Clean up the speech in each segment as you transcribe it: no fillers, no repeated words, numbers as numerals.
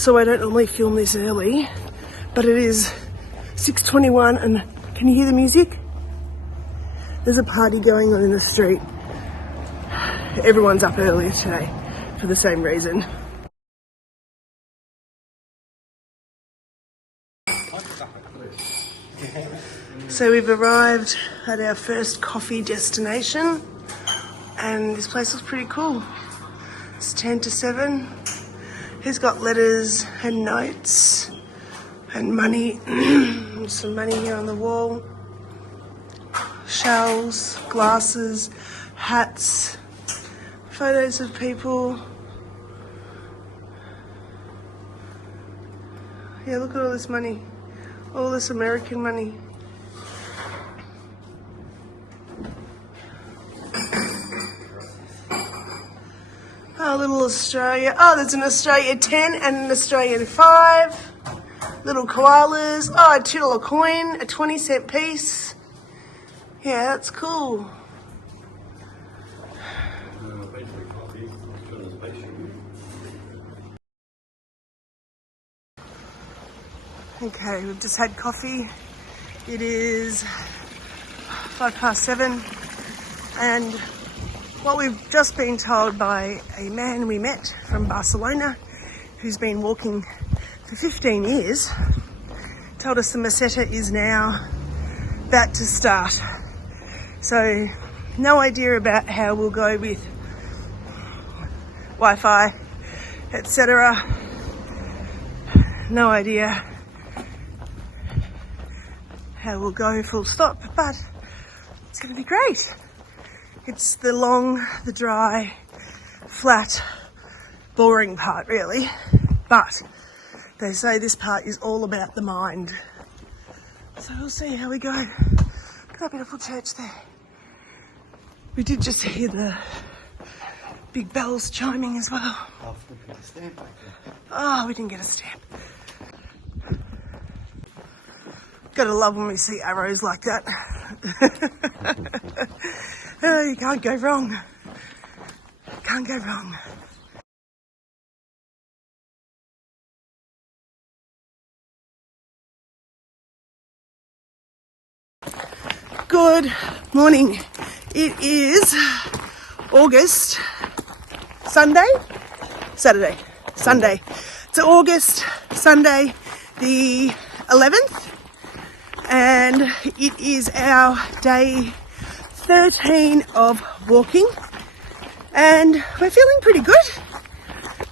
so I don't normally film this early, but it is 6:21 and can you hear the music? There's a party going on in the street. Everyone's up early today for the same reason. So we've arrived at our first coffee destination and this place looks pretty cool. It's 10 to 7. He's got letters and notes and money, some money here on the wall, shells, glasses, hats, photos of people. Yeah, look at all this money, all this American money. Oh, little Australia. Oh, there's an Australia 10 and an Australian 5. Little koalas. Oh, a $2 coin, a 20-cent piece. Yeah, that's cool. Okay, we've just had coffee. It is 7:05 and what we've just been told by a man we met from Barcelona who's been walking for 15 years, told us the Meseta is now about to start. So no idea about how we'll go with Wi-Fi, etc. No idea how we'll go full stop, but it's going to be great. It's the long, the dry, flat, boring part really, but they say this part is all about the mind. So we'll see how we go. Look at that beautiful church there. We did just hear the big bells chiming as well. Oh, we didn't get a stamp back there. Oh, we didn't get a stamp. Gotta love when we see arrows like that. Oh, you can't go wrong. Can't go wrong. Good morning. It is August, Sunday? Saturday. Sunday. It's August, Sunday, the 11th. And it is our day 13 of walking and we're feeling pretty good.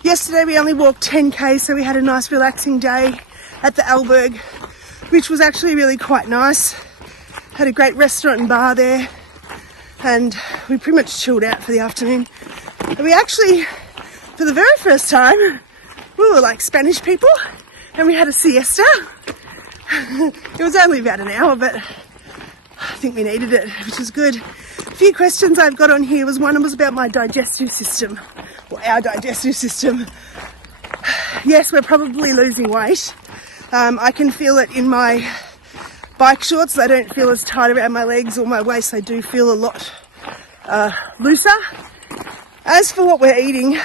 Yesterday we only walked 10k, so we had a nice relaxing day at the Alberg, which was actually really quite nice. Had a great restaurant and bar there and we pretty much chilled out for the afternoon. And we actually, for the very first time, we were like Spanish people and we had a siesta. It was only about an hour, but I think we needed it, which is good. A few questions I've got on here one was about my digestive system, or our digestive system. Yes, we're probably losing weight. I can feel it in my bike shorts. They don't feel as tight around my legs or my waist. They do feel a lot looser. As for what we're eating,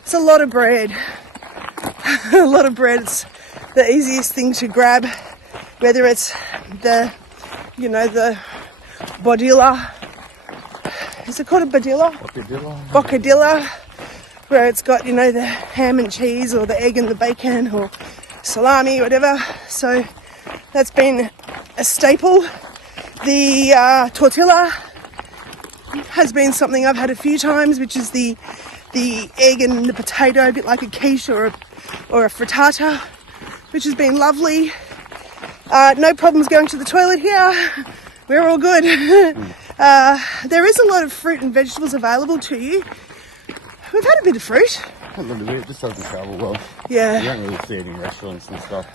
it's a lot of bread. A lot of bread. It's the easiest thing to grab, whether it's the bodilla. Is it called a bodilla? Bocadilla, where it's got, the ham and cheese or the egg and the bacon or salami, whatever. So that's been a staple. The tortilla has been something I've had a few times, which is the egg and the potato, a bit like a quiche or a frittata, which has been lovely. No problems going to the toilet here. We're all good. There is a lot of fruit and vegetables available to you. We've had a bit of fruit. A little bit, it just doesn't travel well. Yeah. You don't really see it in restaurants and stuff.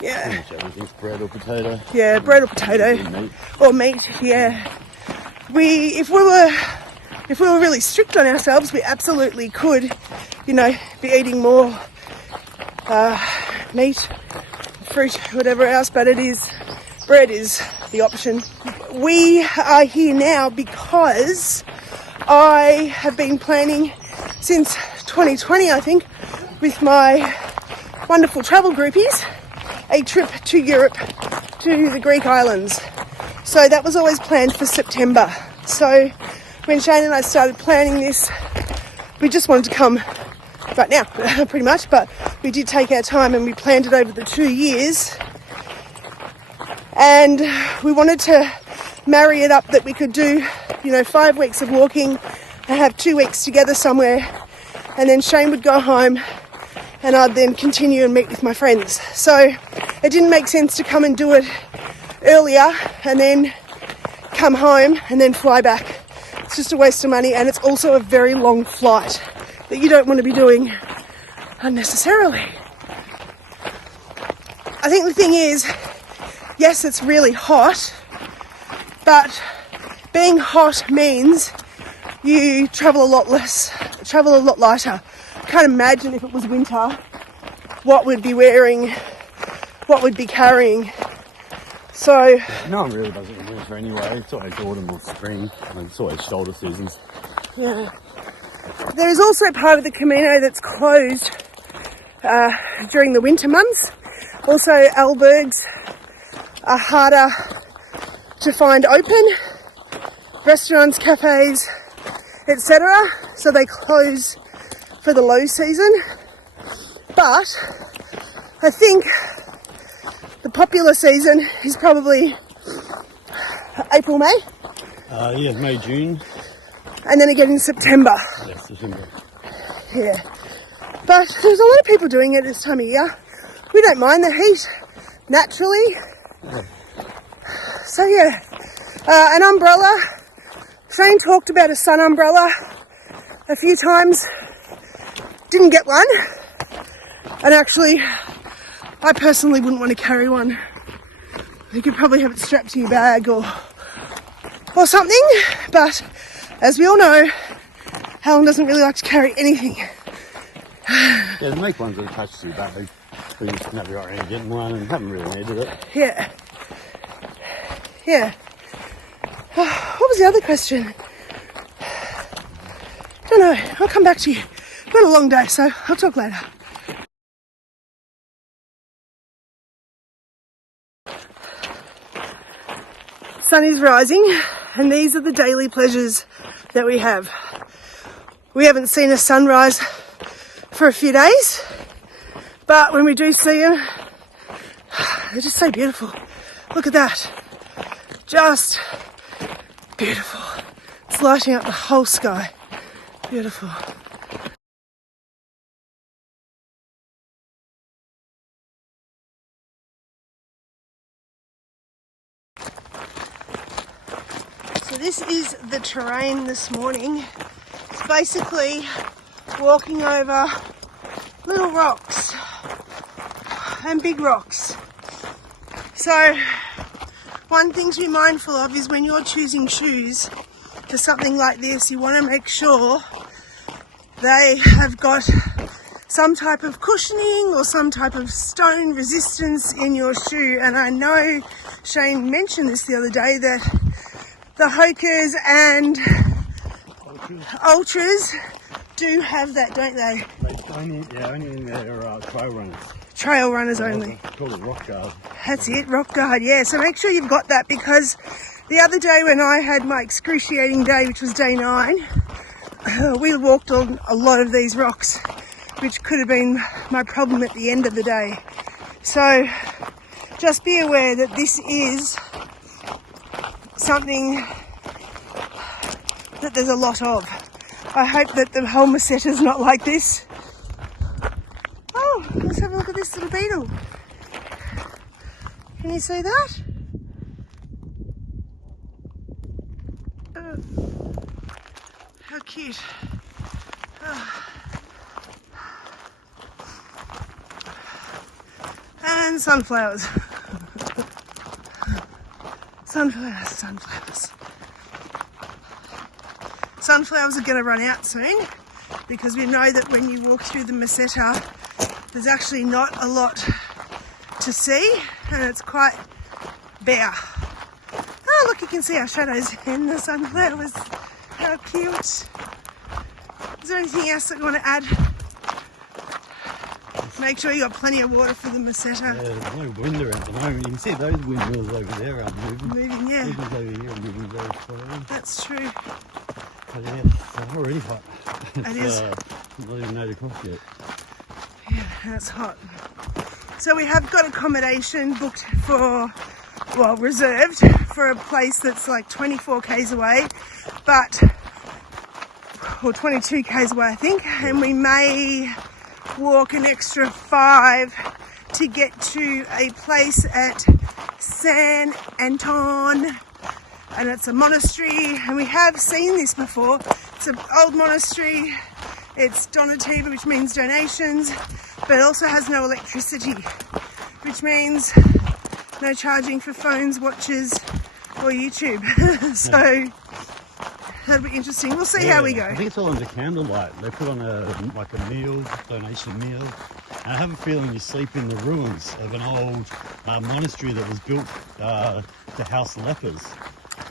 Yeah. Pretty much everything's bread or potato. Yeah, bread or potato. Meat. Or meat, yeah. If we were really strict on ourselves, we absolutely could, be eating more meat, fruit, whatever else, but bread is the option. We are here now because I have been planning since 2020, I think, with my wonderful travel groupies a trip to Europe, to the Greek islands. So that was always planned for September. So when Shane and I started planning this, we just wanted to come right now, pretty much, but we did take our time and we planned it over the 2 years. And we wanted to marry it up that we could do, 5 weeks of walking and have 2 weeks together somewhere. And then Shane would go home and I'd then continue and meet with my friends. So it didn't make sense to come and do it earlier and then come home and then fly back. It's just a waste of money, and it's also a very long flight that you don't want to be doing unnecessarily. I think the thing is, yes, it's really hot, but being hot means you travel a lot lighter. I can't imagine if it was winter, what we'd be wearing, what we'd be carrying. So no one really does it in winter anyway. It's always autumn or spring, and it's always shoulder seasons. Yeah. There is also part of the Camino that's closed during the winter months. Also, albergues are harder to find open. Restaurants, cafes, etc. So they close for the low season. But I think the popular season is probably April, May. Yeah, May, June. And then again in September. Yes, September. Yeah. But there's a lot of people doing it this time of year. We don't mind the heat, naturally. Yeah. So yeah, an umbrella. Shane talked about a sun umbrella a few times. Didn't get one. And actually, I personally wouldn't want to carry one. You could probably have it strapped to your bag or something. But as we all know, Helen doesn't really like to carry anything. Yeah, they make ones that attach to your bag. So you just can have your own getting one and haven't really needed it. Yeah. Yeah. What was the other question? I don't know. I'll come back to you. I've got a long day, so I'll talk later. Sun is rising, and these are the daily pleasures that we have. We haven't seen a sunrise for a few days, but when we do see them, they're just so beautiful. Look at that. Just beautiful. It's lighting up the whole sky. Beautiful. So this is the terrain this morning. It's basically walking over little rocks and big rocks. So one thing to be mindful of is when you're choosing shoes for something like this, you want to make sure they have got some type of cushioning or some type of stone resistance in your shoe. And I know Shane mentioned this the other day, that the Hokers and Ultras do have that, don't they? Only in their trail runners. Trail runners only. Called it rock guard. That's it, rock guard, yeah. So make sure you've got that, because the other day when I had my excruciating day, which was day 9, we walked on a lot of these rocks, which could have been my problem at the end of the day. So just be aware that this is something that there's a lot of. I hope that the whole Meseta is not like this. Oh, let's have a look at this little beetle. Can you see that? Oh, how cute. Oh. And sunflowers. Sunflowers. Sunflowers are going to run out soon, because we know that when you walk through the Meseta, there's actually not a lot to see, and it's quite bare. Oh, look, you can see our shadows in the sunflowers. How cute. Is there anything else that you want to add? Make sure you got plenty of water for the Yeah, Meseta. there's no wind around at the moment. You can see those windmills over there aren't moving. Moving, yeah. These ones over here are moving very slowly. That's true. But yeah, it's already hot. It is. Not even 8 o'clock yet. Yeah, that's hot. So we have got accommodation booked for, well, reserved for a place that's like 24 k's away, or 22 k's away, I think, and we may walk an extra 5 to get to a place at San Anton, and it's a monastery, and we have seen this before. It's an old monastery. It's donativa, which means donations, but it also has no electricity, which means no charging for phones, watches, or YouTube. So that'll be interesting. We'll see how we go. I think it's all under candlelight. They put on a meal, donation meal. And I have a feeling you sleep in the ruins of an old monastery that was built to house lepers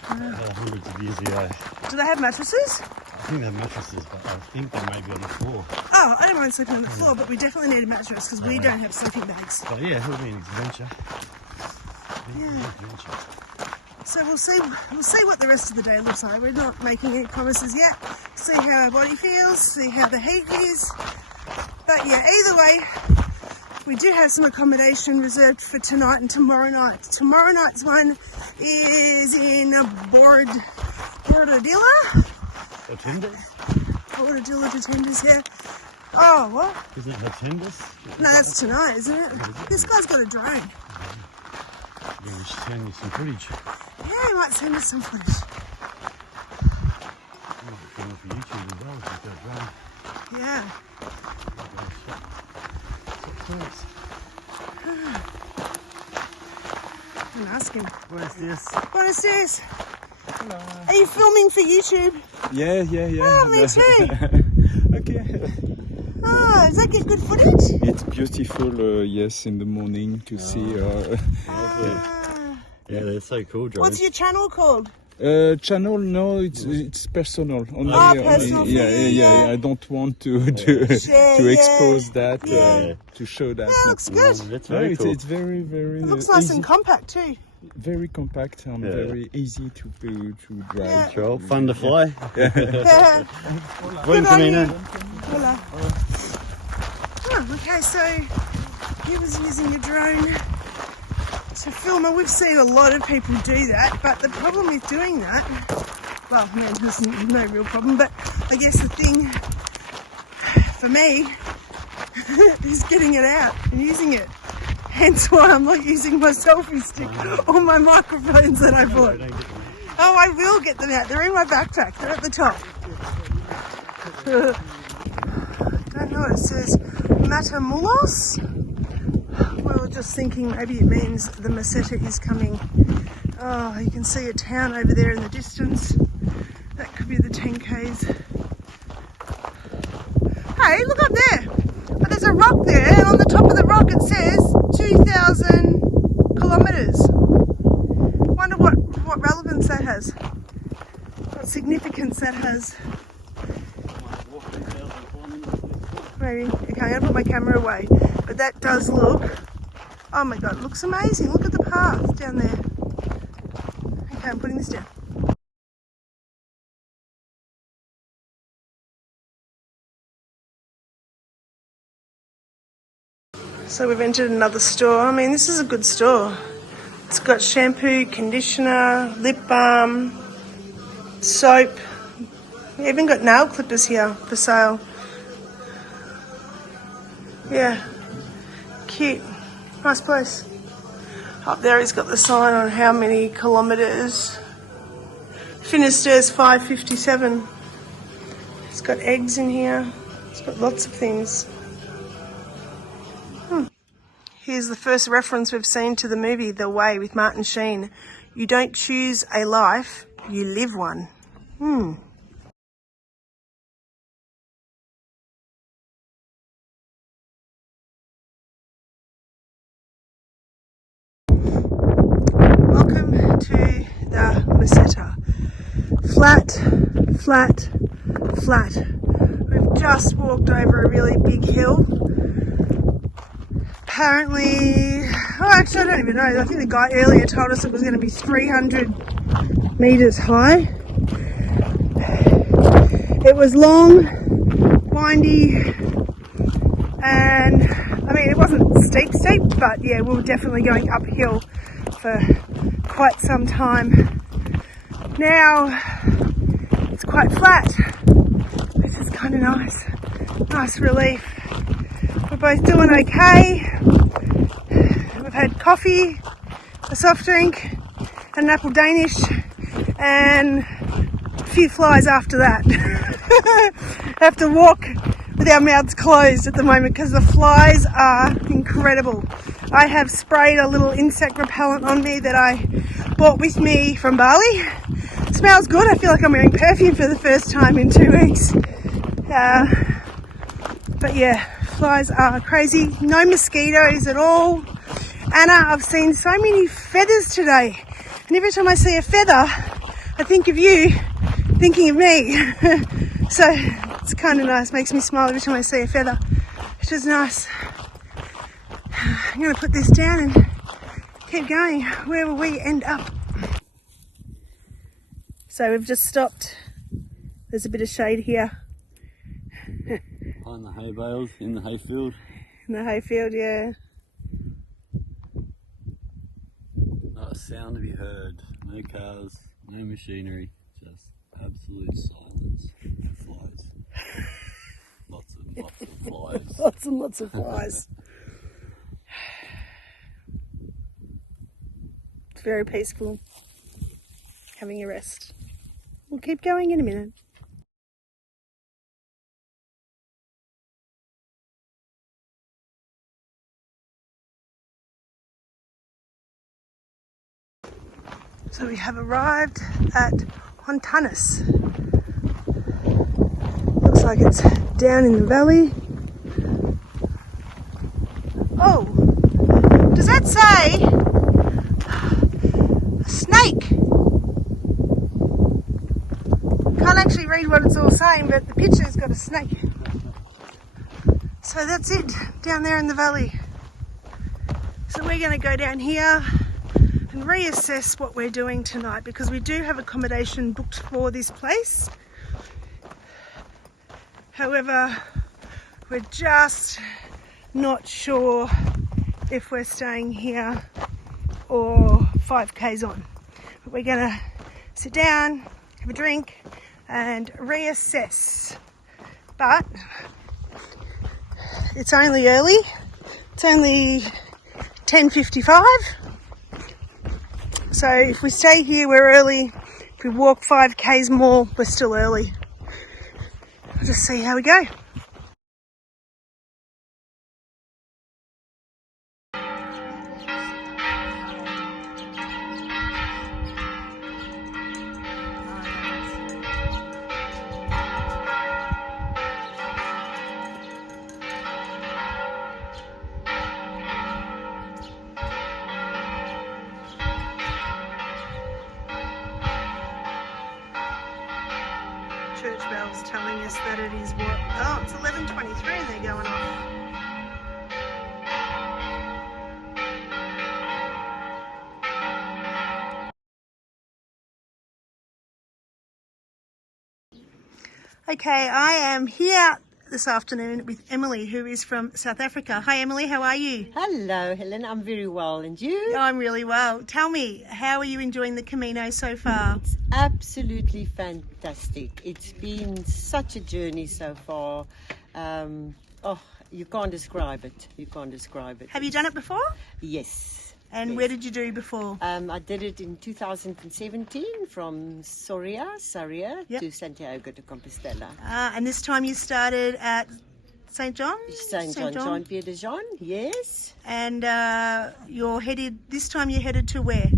hundreds of years ago. Do they have mattresses? I think they have mattresses, but I think they may be on the floor. Oh, I don't mind sleeping on the floor, but we definitely need a mattress because we don't have sleeping bags. But yeah, it'll be an adventure. Yeah. So we'll see what the rest of the day looks like. We're not making any promises yet. See how our body feels, see how the heat is. But yeah, either way, we do have some accommodation reserved for tonight and tomorrow night. Tomorrow night's one is in Bordadilla. Bordadilla de Tenders, yeah. Oh, what? Isn't it Hotenders? No, that's tonight, isn't it? This guy's got a drone. Yeah, we should send you some footage. Yeah, he might send us some footage. I might film it for YouTube as well if you've got a drone. Yeah. I'm asking. Where's this? What is this? Hello. Are you filming for YouTube? Yeah. Oh, me too. Okay. Oh, does that get good footage? It's beautiful, yes, in the morning to see. Yeah, they're so cool, Joe. What's your channel called? Channel? No, it's personal. Only, personal. Yeah. I don't want to Share, expose that, Yeah. to show that. Yeah, looks good. That's No, very cool. it's very, very. It looks nice easy, and compact too. very compact and very easy to drive. Yeah. Cool. Fun to fly. Yeah. Buen Good on Camino. you. Hola. Oh, okay, so he was using a drone to film, and we've seen a lot of people do that, but the problem with doing that, well, man, there's no real problem, but I guess the thing for me is getting it out and using it. Hence why I'm not using my selfie stick or my microphones that I bought. Oh, I will get them out. They're in my backpack. They're at the top. Don't know what it says. Matamulos? We were just thinking maybe it means the Meseta is coming. Oh, you can see a town over there in the distance. That could be the 10Ks. Hey, look up there. Oh, there's a rock there, and on the top of the rock it says 2,000 kilometres. Wonder what relevance that has. What significance that has. Maybe. Okay, I'm gonna put my camera away. But that does look, oh my god, it looks amazing. Look at the path down there. Okay, I'm putting this down. So we've entered another store. I mean, this is a good store. It's got shampoo, conditioner, lip balm, soap. We even got nail clippers here for sale. Yeah, cute, nice place. Up there he's got the sign on how many kilometres. Finisterre's 557. It's got eggs in here. It's got lots of things. Here's the first reference we've seen to the movie The Way with Martin Sheen. You don't choose a life, you live one. Welcome to the Meseta. Flat, flat, flat. We've just walked over a really big hill. apparently, oh, actually, I don't even know. I think the guy earlier told us it was going to be 300 meters high. It was long, windy, and I mean, it wasn't steep, but yeah, we were definitely going uphill for quite some time. Now it's quite flat, which is kind of nice relief. We're both doing okay. We've had coffee, a soft drink, and an apple Danish, and a few flies after that. I have to walk with our mouths closed at the moment because the flies are incredible. I have sprayed a little insect repellent on me that I bought with me from Bali. It smells good. I feel like I'm wearing perfume for the first time in 2 weeks. But yeah, flies are crazy. No mosquitoes at all. Anna, I've seen so many feathers today. And every time I see a feather, I think of you thinking of me. So it's kind of nice. Makes me smile every time I see a feather, which is nice. I'm going to put this down and keep going. Where will we end up? So we've just stopped. There's a bit of shade here. On the hay bales, in the hayfield. In the hayfield, yeah. Not a sound to be heard. No cars, no machinery, just absolute silence. Flies. Lots of flies. Lots and lots of flies. It's very peaceful. Having a rest. We'll keep going in a minute. So we have arrived at Hontanis. Looks like it's down in the valley. Oh, does that say a snake? Can't actually read what it's all saying, but the picture's got a snake. So that's it, down there in the valley. So we're going to go down here and reassess what we're doing tonight, because we do have accommodation booked for this place. However, we're just not sure if we're staying here or 5k's on. But we're gonna sit down, have a drink and reassess. But it's only early. It's only 10:55. So if we stay here, we're early. If we walk 5k's more, we're still early. We'll just see how we go. Church bells telling us that it is what? Oh, it's 11:23 and they're going off. Okay, I am here this afternoon with Emily, who is from South Africa. Hi Emily, how are you? Hello, Helen. I'm very well. And you? I'm really well. Tell me, how are you enjoying the Camino so far? It's absolutely fantastic. It's been such a journey so far. You can't describe it. You can't describe it. Have you done it before? Yes. And yes. where did you do before? I did it in 2017 from Sarria Yep. to Santiago de Compostela. And this time you started at St. John? Saint John, Jean Pierre de Jean, yes. And this time you're headed to where?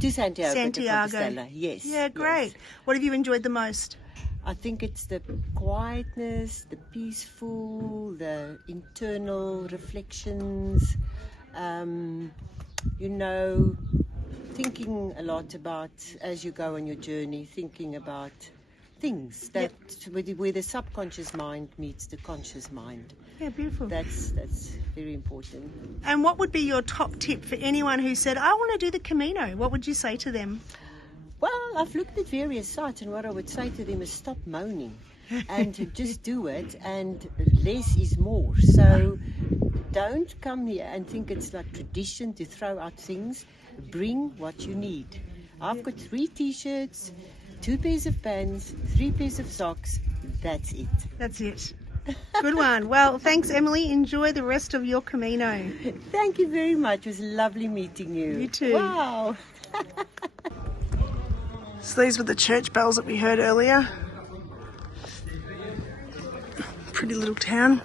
To Santiago de Compostela, yes. Yeah, great. Yes. What have you enjoyed the most? I think it's the quietness, the peaceful, the internal reflections, thinking a lot about, as you go on your journey, thinking about things that where the subconscious mind meets the conscious mind. Yeah, beautiful. That's very important. And what would be your top tip for anyone who said, I want to do the Camino? What would you say to them? Well, I've looked at various sites, and what I would say to them is stop moaning and to just do it, and less is more. So don't come here and think it's like tradition to throw out things. Bring what you need. I've got 3 t-shirts, 2 pairs of pants, 3 pairs of socks. That's it. That's it. Good one. Well, thanks, Emily. Enjoy the rest of your Camino. Thank you very much. It was lovely meeting you. You too. Wow. So these were the church bells that we heard earlier. Pretty little town.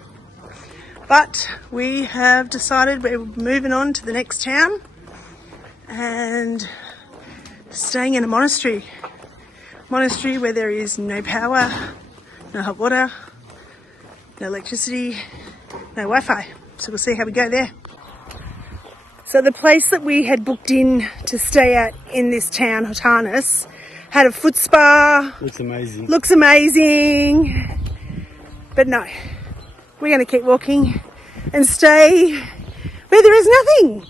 But we have decided we're moving on to the next town and staying in a monastery. Monastery where there is no power, no hot water, no electricity, no Wi-Fi. So we'll see how we go there. So the place that we had booked in to stay at in this town, Hotanis, had a foot spa. Looks amazing. Looks amazing. But no, we're going to keep walking and stay where there is nothing.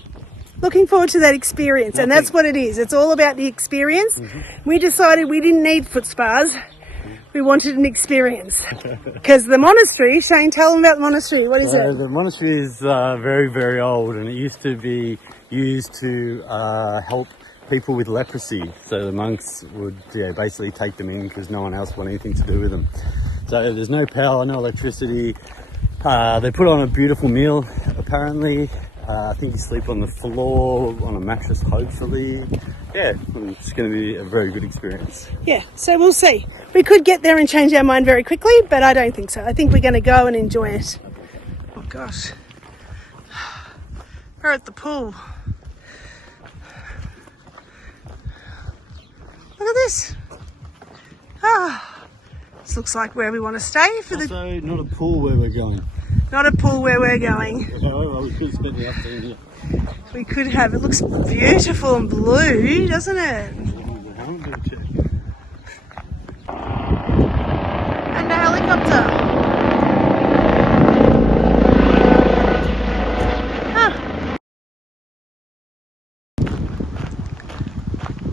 Looking forward to that experience. And that's what it is. It's all about the experience. We decided we didn't need foot spas. We wanted an experience. Because the monastery, Shane, tell them about the monastery. What is it? The monastery is very, very old, and it used to be used to help people with leprosy. So the monks would basically take them in because no one else wanted anything to do with them. So there's no power, no electricity. They put on a beautiful meal, apparently. I think you sleep on the floor, on a mattress, hopefully. Yeah, it's going to be a very good experience. Yeah, so we'll see. We could get there and change our mind very quickly, but I don't think so. I think we're going to go and enjoy it. Oh gosh. We're at the pool. Look at this. This looks like where we want to stay for the... So not a pool where we're going. Not a pool where we're going. However, we could spend the afternoon here. We could have. It looks beautiful and blue, doesn't it? And a helicopter.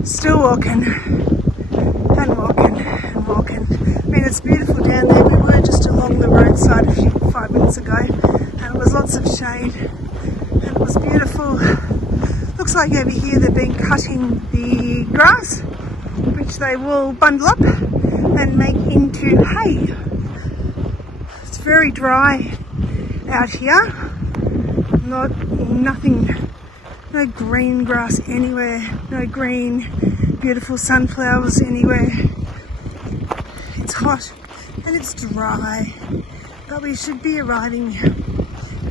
Still walking and walking and walking. I mean, it's beautiful down there. We were just along the roadside 5 minutes ago, and it was lots of shade, and it was beautiful. Looks like over here they've been cutting the grass, which they will bundle up and make into hay. It's very dry out here. Nothing. No green grass anywhere, no green, beautiful sunflowers anywhere. It's hot and it's dry, but we should be arriving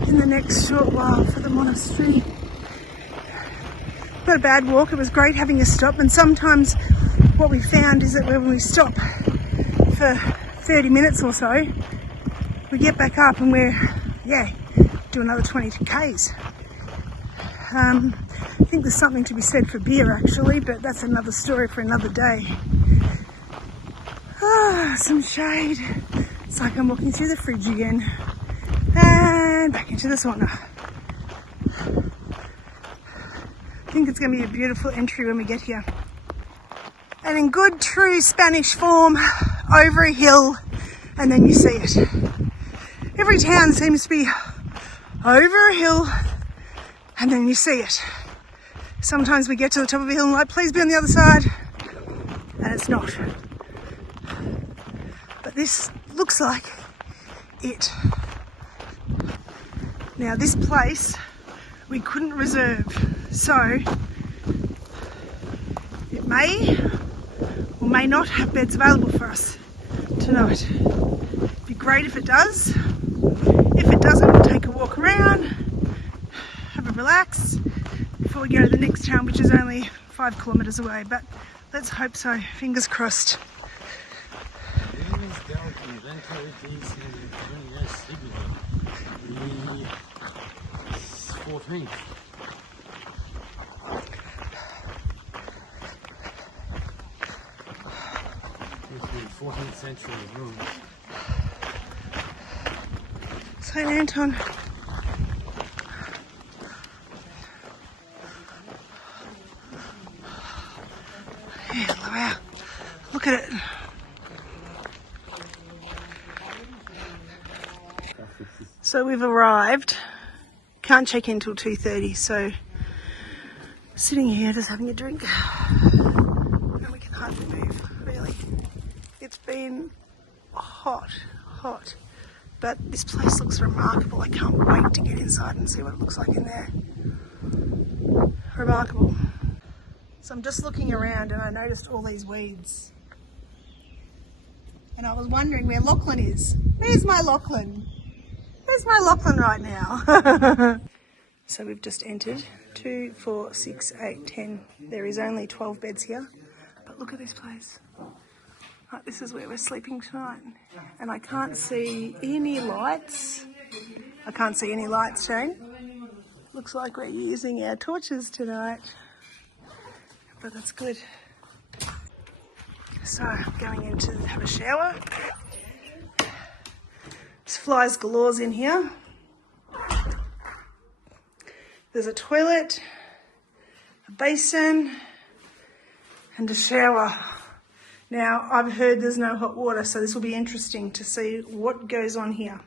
in the next short while for the monastery. Not a bad walk, it was great having a stop, and sometimes what we found is that when we stop for 30 minutes or so, we get back up and do another 22 k's. I think there's something to be said for beer actually, but that's another story for another day. Some shade. It's like I'm walking through the fridge again. And back into the sauna. I think it's going to be a beautiful entry when we get here. And in good true Spanish form, over a hill, and then you see it. Every town seems to be over a hill, and then you see it. Sometimes we get to the top of a hill and like, please be on the other side, and it's not. But this looks like it. Now this place we couldn't reserve, so it may or may not have beds available for us tonight. It'd be great if it does. If it doesn't, we'll take a walk around, have a relax before we go to the next town, which is only 5 kilometres away, but let's hope so. Fingers crossed. 14th. 14th century room. San Anton. Yeah, wow. Look at it. So we've arrived. Can't check in till 2:30, so sitting here just having a drink. And we can hardly move, really. It's been hot. But this place looks remarkable. I can't wait to get inside and see what it looks like in there. Remarkable. So I'm just looking around and I noticed all these weeds. And I was wondering where Lachlan is. Where's my Lachlan? Where's my Lachlan right now? So we've just entered 2, 4, 6, 8, 10. There is only 12 beds here. But look at this place. Right, this is where we're sleeping tonight. And I can't see any lights. I can't see any lights, Shane. Looks like we're using our torches tonight. But that's good. So I'm going in to have a shower. There's flies galore in here. There's a toilet, a basin, and a shower. Now, I've heard there's no hot water, so this will be interesting to see what goes on here.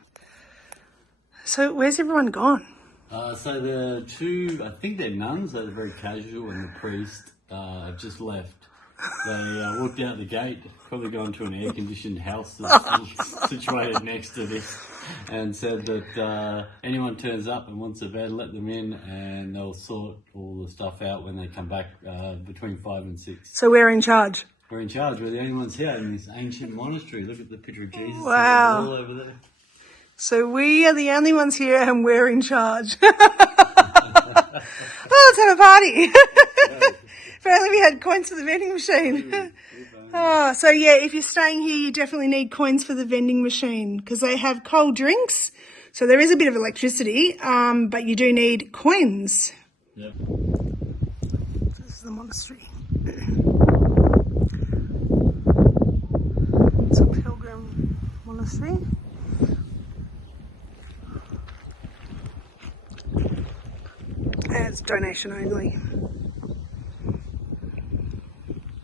So where's everyone gone? So the two, I think they're nuns, they're very casual, and the priest have just left. They walked out the gate, probably gone to an air-conditioned house that's situated next to this, and said that anyone turns up and wants a bed, let them in, and they'll sort all the stuff out when they come back between 5 and 6. So we're in charge? We're in charge. We're the only ones here in this ancient monastery. Look at the picture of Jesus wow. on the wall over there. So we are the only ones here and we're in charge. Oh, let's have a party. If only we had coins for the vending machine. Oh, so yeah, if you're staying here, you definitely need coins for the vending machine because they have cold drinks. So there is a bit of electricity, but you do need coins. Yep. This is the monastery. It's a Pilgrim monastery. And it's donation only.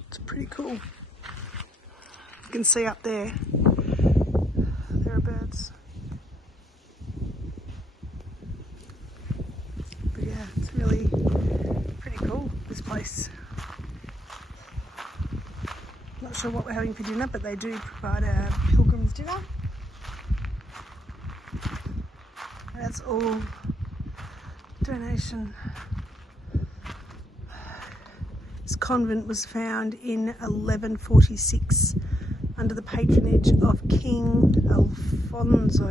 It's pretty cool. You can see up there, there are birds. But yeah, it's really pretty cool, this place. Not sure what we're having for dinner, but they do provide a pilgrim's dinner. And that's all donation. This convent was found in 1146 under the patronage of King Alfonso.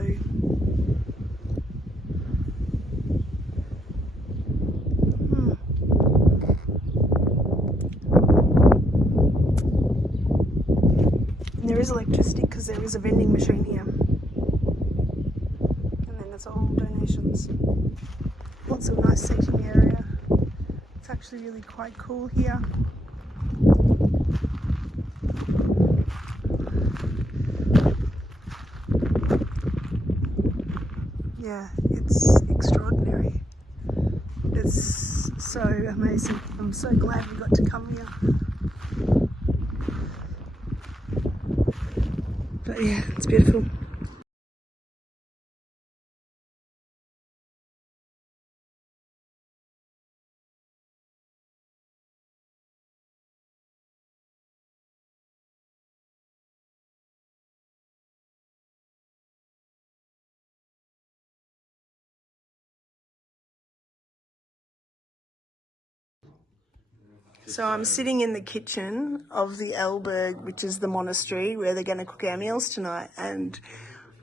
And there is electricity because there is a vending machine here. And then it's all donations. Lots of nice seating area. It's actually really quite cool here. Yeah, it's extraordinary. It's so amazing. I'm so glad we got to come here. But yeah, it's beautiful. So I'm sitting in the kitchen of the Alberg, which is the monastery where they're going to cook our meals tonight. And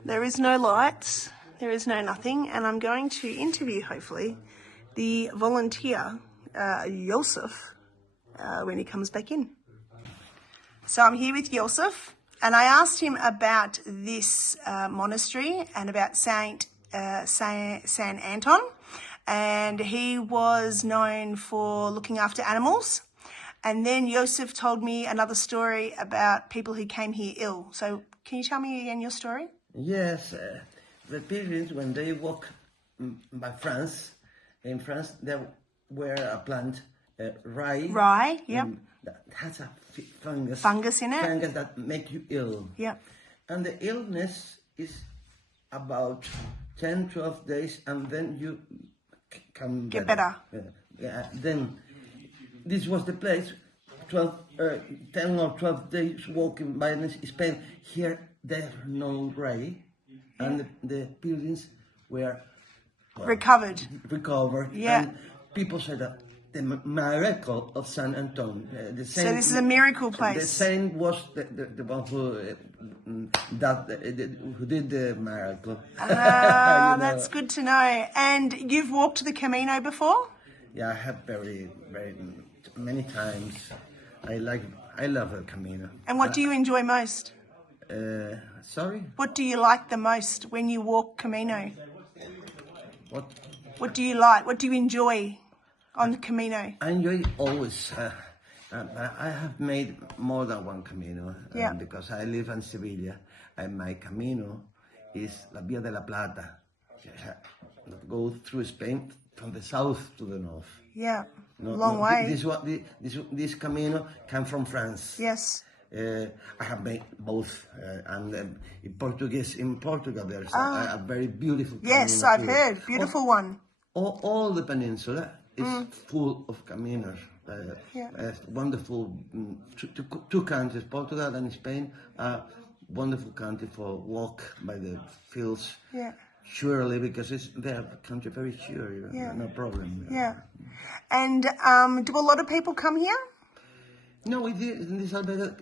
there is no lights, there is no nothing. And I'm going to interview, hopefully, the volunteer, Joseph, when he comes back in. So I'm here with Joseph, and I asked him about this monastery and about San Anton. And he was known for looking after animals. And then Joseph told me another story about people who came here ill. So can you tell me again your story? Yes, the pilgrims, when they walk by France, in France there were a plant, rye. Rye, yep. That has a fungus. Fungus in it. Fungus that make you ill. Yep. And the illness is about 10, 12 days, and then you can Get better. Then this was the place, 10 or 12 days walking by Spain. Here there no rye, and the pilgrims were Recovered. Yeah. And people said that the miracle of San Anton. The So saint, this is a miracle place. The saint was the one who did the miracle. Ah, You know. that's good to know. And you've walked the Camino before? Yeah, I have very many times. I love El Camino. And what do you enjoy most? Sorry? What do you like the most when you walk Camino? What? What do you like? What do you enjoy on the Camino? I enjoy always. I have made more than one Camino because I live in Sevilla, and my Camino is La Vía de la Plata. Go through Spain from the south to the north. Yeah, long way. This Camino came from France. Yes. I have made both, and in Portugal there's a very beautiful Camino. Yes, I've too. heard. Beautiful one. All the peninsula is full of caminos. Wonderful. Two countries, Portugal and Spain, are wonderful country for walk by the fields. Yeah. Surely, because they're a country very sure, no problem. Yeah. And do a lot of people come here? No, in this Alberta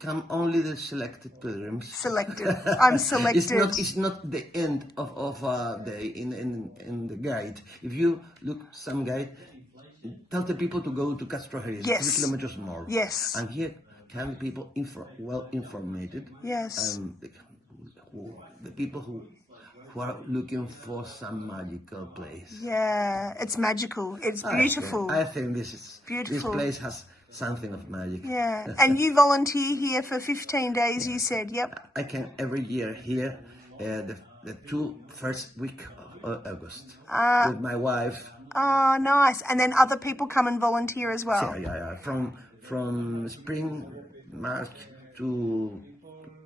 come only the selected pilgrims. Selected. I'm selected. It's not the end of a day in the guide. If you look some guide, tell the people to go to Castro Jerez, Yes. 3 kilometers more. Yes. And here can people well informated. Yes. The people who are looking for some magical place. Yeah, it's magical. It's beautiful. I think this Beautiful. place has something of magic. Yeah, and you volunteer here for 15 days, you said, yep. I can every year here, the 2 first week of August with my wife. Oh, nice. And then other people come and volunteer as well. Yeah. From spring, March to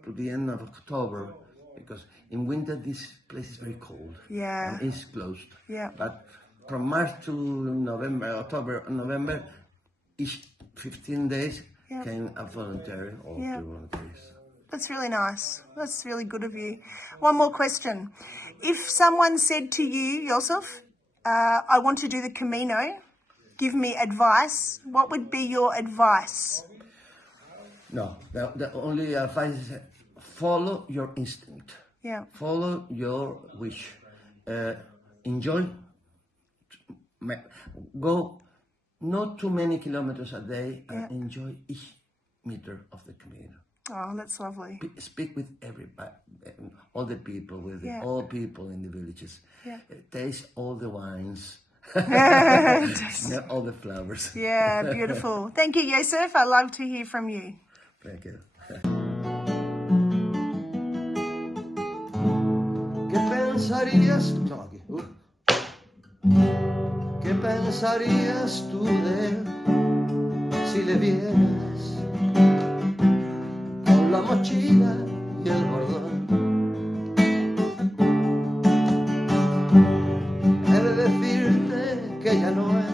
the end of October, because in winter this place is very cold. Yeah. And it's closed. Yeah. But from March to November, October, November, each 15 days came a volunteer or 2 volunteers. That's really nice. That's really good of you. One more question. If someone said to you, Joseph, I want to do the Camino, give me advice, what would be your advice? No, the only advice is follow your instinct. Yeah. Follow your wish. Enjoy. Go not too many kilometers a day and enjoy each meter of the Camino. Oh, that's lovely. Speak with everybody, all the people, with all people in the villages. Yeah. Taste all the wines, all the flowers. Yeah, beautiful. Thank you, Joseph. I love to hear from you. Thank you. ¿Qué pensarías tú? No, aquí. ¿Qué pensarías tú de él si le vieras con la mochila y el bordón? He de decirte que ya no es